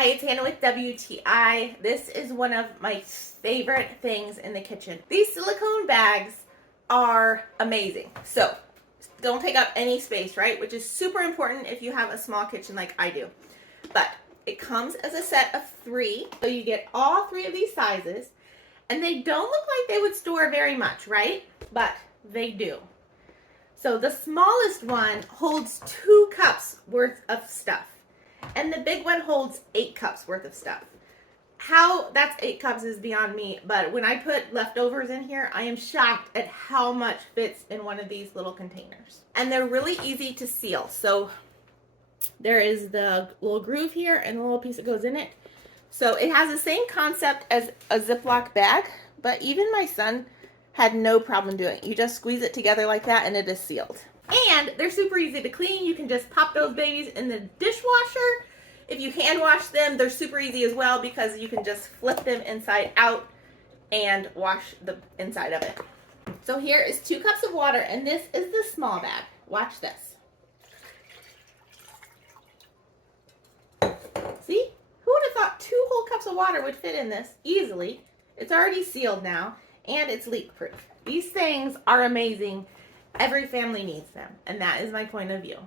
Hi, it's Hannah with WTI. This is one of my favorite things in the kitchen. These silicone bags are amazing. So, don't take up any space, right? Which is super important if you have a small kitchen like I do. But it comes as a set of 3. So you get all 3 of these sizes. And they don't look like they would store very much, right? But they do. So the smallest one holds 2 cups worth of stuff. And the big one holds 8 cups worth of stuff. How that's 8 cups is beyond me, but when I put leftovers in here, I am shocked at how much fits in one of these little containers. And they're really easy to seal. So there is the little groove here and the little piece that goes in it. So it has the same concept as a Ziploc bag, but even my son had no problem doing it. You just squeeze it together like that and it is sealed. And they're super easy to clean. You can just pop those babies in the dishwasher. If you hand wash them, they're super easy as well because you can just flip them inside out and wash the inside of it. So here is 2 cups of water, and this is the small bag. Watch this. See? Who would have thought 2 whole cups of water would fit in this easily? It's already sealed now, and it's leak proof. These things are amazing. Every family needs them, and that is my point of view.